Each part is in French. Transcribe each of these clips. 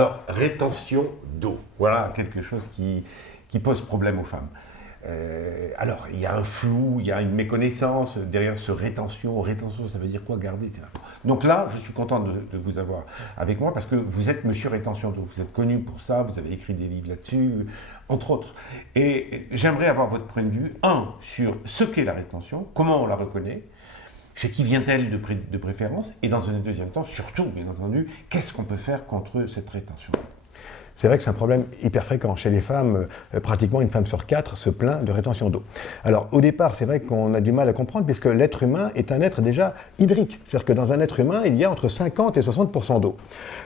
Alors, rétention d'eau, voilà quelque chose qui pose problème aux femmes. Alors, il y a un flou, il y a une méconnaissance derrière ce rétention. Rétention, ça veut dire quoi? Garder, etc. Donc là, je suis content de vous avoir avec moi parce que vous êtes monsieur rétention d'eau. Vous êtes connu pour ça, vous avez écrit des livres là-dessus, entre autres. Et j'aimerais avoir votre point de vue, sur ce qu'est la rétention, comment on la reconnaît, chez qui vient-elle de préférence, et dans un deuxième temps, surtout, bien entendu, qu'est-ce qu'on peut faire contre cette rétention? C'est vrai que c'est un problème hyper fréquent. Chez les femmes, pratiquement une femme sur 4 se plaint de rétention d'eau. Alors au départ, c'est vrai qu'on a du mal à comprendre puisque l'être humain est un être déjà hydrique. C'est-à-dire que dans un être humain, il y a entre 50 et 60% d'eau.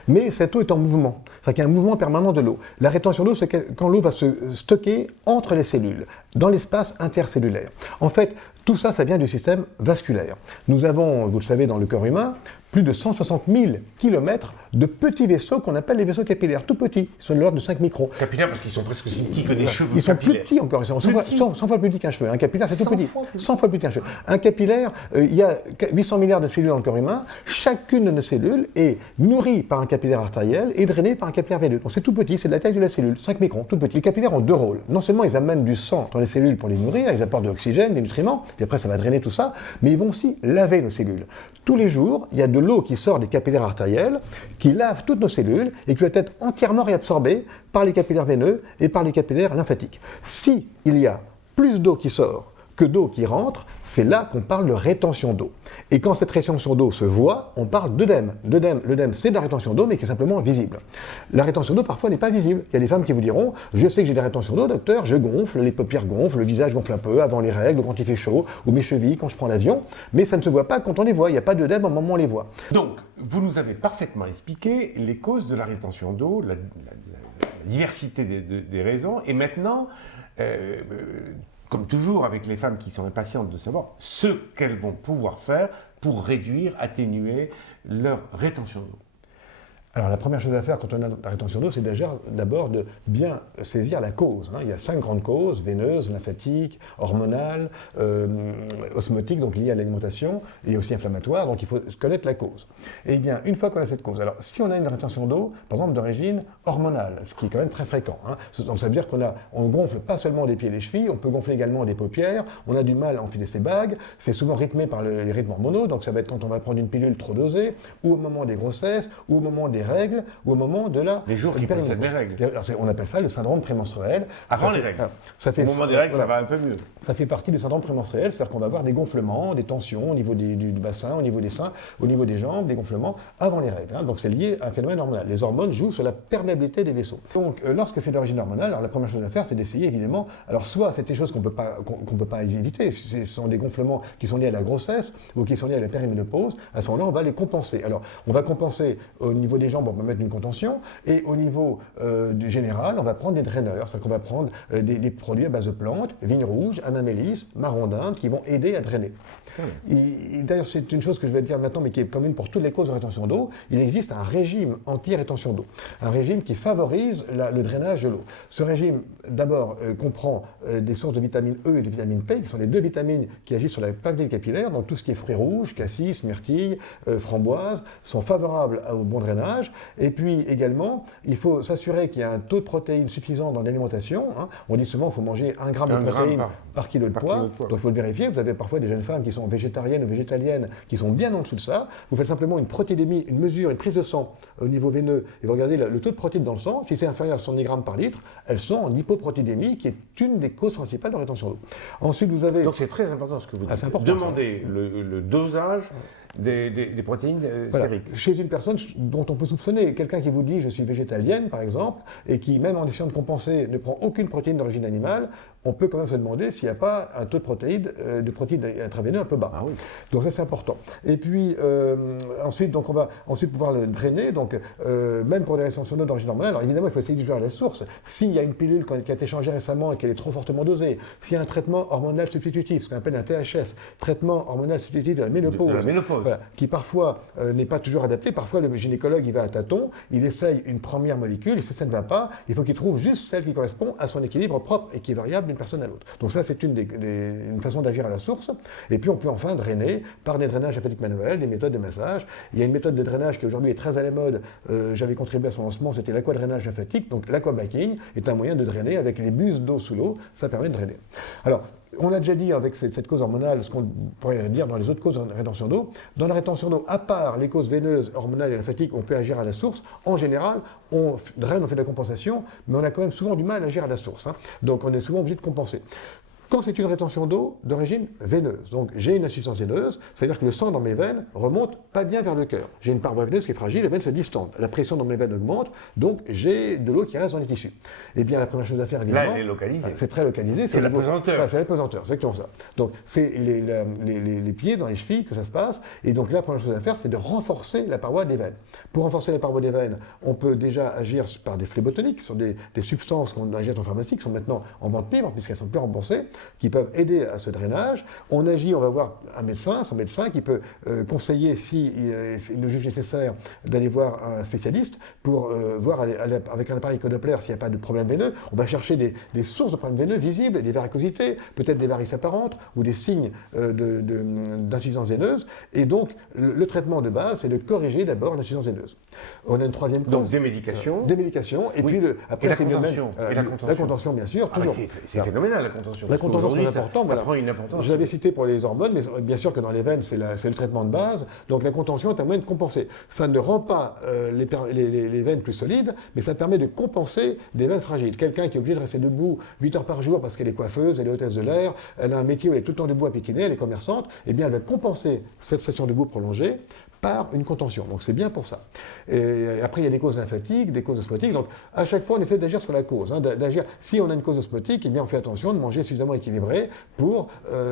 Mais cette eau est en mouvement. C'est-à-dire qu'il y a un mouvement permanent de l'eau. La rétention d'eau, c'est quand l'eau va se stocker entre les cellules, dans l'espace intercellulaire. En fait, tout ça, ça vient du système vasculaire. Nous avons, vous le savez, dans le corps humain, plus de 160 000 km de petits vaisseaux qu'on appelle les vaisseaux capillaires, tout petits, ils sont de l'ordre de 5 microns. Capillaires parce qu'ils sont presque aussi petits que des cheveux. Ils sont plus petits encore, ils sont 100 fois plus petits qu'un cheveu. Un capillaire, c'est tout petit. 100 fois plus petit qu'un cheveu. Un capillaire, il y a 800 milliards de cellules dans le corps humain. Chacune de nos cellules est nourrie par un capillaire artériel et drainée par un capillaire veineux. Donc c'est tout petit, c'est de la taille de la cellule, 5 microns, tout petit. Les capillaires ont deux rôles. Non seulement ils amènent du sang dans les cellules pour les nourrir, ils apportent de l'oxygène, des nutriments, puis après ça va drainer tout ça, mais ils vont aussi laver nos cellules. Tous les jours, il y a de l'eau qui sort des capillaires artériels, qui lave toutes nos cellules et qui va être entièrement réabsorbée par les capillaires veineux et par les capillaires lymphatiques. Si il y a plus d'eau qui sort que d'eau qui rentre, c'est là qu'on parle de rétention d'eau. Et quand cette rétention d'eau se voit, on parle d'œdème. L'œdème, c'est de la rétention d'eau, mais qui est simplement invisible. La rétention d'eau, parfois, n'est pas visible. Il y a des femmes qui vous diront « Je sais que j'ai des rétentions d'eau, docteur, je gonfle, les paupières gonflent, le visage gonfle un peu avant les règles, quand il fait chaud, ou mes chevilles quand je prends l'avion. » Mais ça ne se voit pas quand on les voit. Il n'y a pas d'œdème au moment où on les voit. Donc, vous nous avez parfaitement expliqué les causes de la rétention d'eau, la diversité des raisons, et maintenant, comme toujours avec les femmes qui sont impatientes de savoir ce qu'elles vont pouvoir faire pour réduire, atténuer leur rétention d'eau. Alors la première chose à faire quand on a la rétention d'eau, c'est d'abord de bien saisir la cause. Il y a 5 grandes causes, veineuses, lymphatiques, hormonales, osmotiques, donc liées à l'alimentation, et aussi inflammatoires, donc il faut connaître la cause. Et bien, une fois qu'on a cette cause, alors si on a une rétention d'eau, par exemple d'origine hormonale, ce qui est quand même très fréquent, donc ça veut dire qu'on gonfle pas seulement des pieds et des chevilles, on peut gonfler également des paupières, on a du mal à enfiler ses bagues, c'est souvent rythmé par les rythmes hormonaux, donc ça va être quand on va prendre une pilule trop dosée, ou au moment des grossesses, ou au moment des règles, ou au moment de la... Les jours qui précèdent les règles. Alors, on appelle ça le syndrome prémenstruel. Avant les règles. Au moment des règles, ça va un peu mieux. Ça fait partie du syndrome prémenstruel, c'est-à-dire qu'on va avoir des gonflements, des tensions au niveau du bassin, au niveau des seins, au niveau des jambes, des gonflements avant les règles. Donc c'est lié à un phénomène hormonal. Les hormones jouent sur la perméabilité des vaisseaux. Donc lorsque c'est d'origine hormonale, alors la première chose à faire, c'est d'essayer évidemment, alors soit c'est des choses qu'on peut pas éviter, ce sont des gonflements qui sont liés à la grossesse ou qui sont liés à la périménopause, à ce moment-là on va les compenser. Alors on va compenser au niveau des jambes, on va mettre une contention, et au niveau du général, on va prendre des draineurs, c'est-à-dire qu'on va prendre des produits à base de plantes, vigne rouge, amamélis, marron d'Inde, qui vont aider à drainer. D'ailleurs, c'est une chose que je vais dire maintenant, mais qui est commune pour toutes les causes de rétention d'eau. Il existe un régime anti-rétention d'eau, un régime qui favorise le drainage de l'eau. Ce régime, d'abord, comprend des sources de vitamine E et de vitamine P, qui sont les deux vitamines qui agissent sur la perméabilité capillaire. Donc tout ce qui est fruits rouges, cassis, myrtille, framboise, sont favorables au bon drainage. Et puis également, il faut s'assurer qu'il y a un taux de protéines suffisant dans l'alimentation. On dit souvent qu'il faut manger 1 gramme de protéines par kilo de poids. Donc il faut le vérifier. Vous avez parfois des jeunes femmes qui sont végétariennes ou végétaliennes qui sont bien en dessous de ça. Vous faites simplement une protéidémie, une mesure, une prise de sang au niveau veineux et vous regardez le taux de protéines dans le sang. Si c'est inférieur à 110 grammes par litre, elles sont en hypoprotéidémie, qui est une des causes principales de rétention d'eau. Ensuite, vous avez... Donc c'est très important ce que vous dites. C'est important, demandez le dosage des protéines sériques. Chez une personne dont on peut soupçonner, quelqu'un qui vous dit je suis végétalienne par exemple, et qui même en essayant de compenser ne prend aucune protéine d'origine animale, on peut quand même se demander s'il n'y a pas un taux de protéines intraveineux un peu bas. Oui. Donc ça c'est important. Et puis ensuite, donc on va ensuite pouvoir le drainer, donc même pour des rétentions d'eau d'origine hormonale. Alors évidemment il faut essayer de jouer à la source. S'il y a une pilule qui a été changée récemment et qu'elle est trop fortement dosée, s'il y a un traitement hormonal substitutif, ce qu'on appelle un THS, traitement hormonal substitutif de la ménopause, voilà, qui parfois n'est pas toujours adapté, parfois le gynécologue il va à tâtons, il essaye une première molécule, et si ça ne va pas, il faut qu'il trouve juste celle qui correspond à son équilibre propre et qui est variable d'une personne à l'autre. Donc ça, c'est une façon d'agir à la source. Et puis on peut enfin drainer par des drainages lymphathiques manuels, des méthodes de massage. Il y a une méthode de drainage qui aujourd'hui est très à la mode. J'avais contribué à son lancement, c'était l'aquadrainage lymphatique. Donc l'aquabacking est un moyen de drainer avec les buses d'eau sous l'eau. Ça permet de drainer. Alors, on a déjà dit avec cette cause hormonale ce qu'on pourrait dire dans les autres causes de rétention d'eau. Dans la rétention d'eau, à part les causes veineuses, hormonales et lymphatiques, on peut agir à la source. En général, on draine, on fait de la compensation, mais on a quand même souvent du mal à agir à la source. Donc on est souvent obligé de compenser. Quand c'est une rétention d'eau d'origine veineuse, donc j'ai une insuffisance veineuse, c'est-à-dire que le sang dans mes veines remonte pas bien vers le cœur. J'ai une paroi veineuse qui est fragile, les veines se distendent, la pression dans mes veines augmente, donc j'ai de l'eau qui reste dans les tissus. Eh bien, la première chose à faire, évidemment... Là, elle est localisée. C'est très localisé. C'est la pesanteur. C'est la pesanteur, c'est exactement ça. Donc, c'est les pieds dans les chevilles que ça se passe, et donc là, la première chose à faire, c'est de renforcer la paroi des veines. Pour renforcer la paroi des veines, on peut déjà agir par des phlébotoniques, sur des substances qu'on injecte en pharmacie, qui sont maintenant en vente libre, puisqu'elles sont plus remboursées, qui peuvent aider à ce drainage. On agit, on va voir son médecin qui peut conseiller, si il le juge nécessaire, d'aller voir un spécialiste pour voir avec un appareil Doppler s'il n'y a pas de problème veineux. On va chercher des sources de problèmes veineux visibles, des varicosités, peut-être des varices apparentes ou des signes d'insuffisance veineuse. Et donc, le traitement de base, c'est de corriger d'abord l'insuffisance veineuse. On a une troisième cause. Donc des médications. Des médications. Et puis après, c'est la contention. La contention, bien sûr. Toujours. C'est phénoménal, la contention. La contention, c'est important. Ça prend une importance. Je l'avais cité pour les hormones, mais bien sûr que dans les veines, c'est le traitement de base. Donc la contention est un moyen de compenser. Ça ne rend pas les veines plus solides, mais ça permet de compenser des veines fragiles. Quelqu'un qui est obligé de rester debout 8 heures par jour parce qu'elle est coiffeuse, elle est hôtesse de l'air, elle a un métier où elle est tout le temps debout à piquiner, elle est commerçante, eh bien elle va compenser cette session debout prolongée par une contention. Donc c'est bien pour ça. Et après, il y a des causes lymphatiques, des causes osmotiques. Donc à chaque fois, on essaie d'agir sur la cause. Si on a une cause osmotique, eh bien on fait attention de manger suffisamment équilibré pour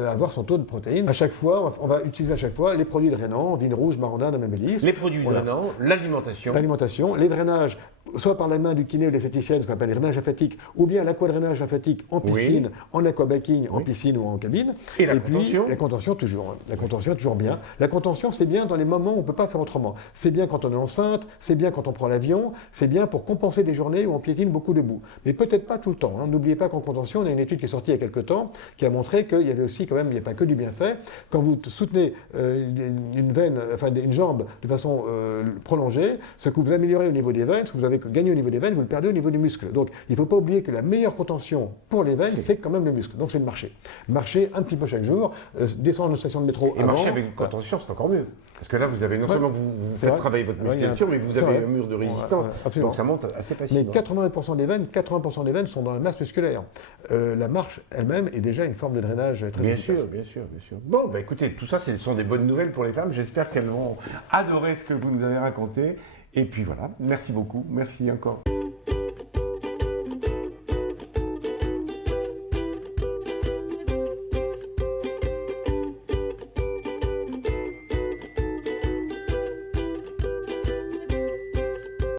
avoir son taux de protéines. À chaque fois, on va utiliser à chaque fois les produits drainants, vin rouge, marandin, amélis. Les produits drainants, l'alimentation. L'alimentation, les drainages, soit par la main du kiné ou de l'esthéticienne, ce qu'on appelle les drainages lymphatiques, ou bien l'aquadrainage lymphatique en piscine, en aquabacking, en piscine ou en cabine. Et la contention. Puis, la contention, toujours. La contention, toujours bien. La contention, c'est bien dans les moments où on ne peut pas faire autrement. C'est bien quand on est enceinte, c'est bien quand on prend l'avion, c'est bien pour compenser des journées où on piétine beaucoup debout. Mais peut-être pas tout le temps. N'oubliez pas qu'en contention, on a une étude qui est sortie il y a quelques temps, qui a montré qu'il y avait aussi quand même, il n'y a pas que du bienfait. Quand vous soutenez une veine, enfin une jambe de façon prolongée, ce que vous améliorez au niveau des veines, ce que vous avez gagné au niveau des veines, vous le perdez au niveau du muscle. Donc il ne faut pas oublier que la meilleure contention pour les veines, c'est quand même le muscle. Donc c'est de marcher. Marcher un petit peu chaque jour, descendre une station de métro. Et marcher avec une contention, c'est encore mieux. Parce que là, vous avez non seulement vous faites travailler votre musculature, mais vous avez un mur de résistance. Donc ça monte assez facilement. Mais 80% des veines sont dans la masse musculaire. La marche elle-même est déjà une forme de drainage très efficace. Bien sûr. Bon, bah écoutez, tout ça, ce sont des bonnes nouvelles pour les femmes. J'espère qu'elles vont adorer ce que vous nous avez raconté. Et puis voilà, merci beaucoup. Merci encore.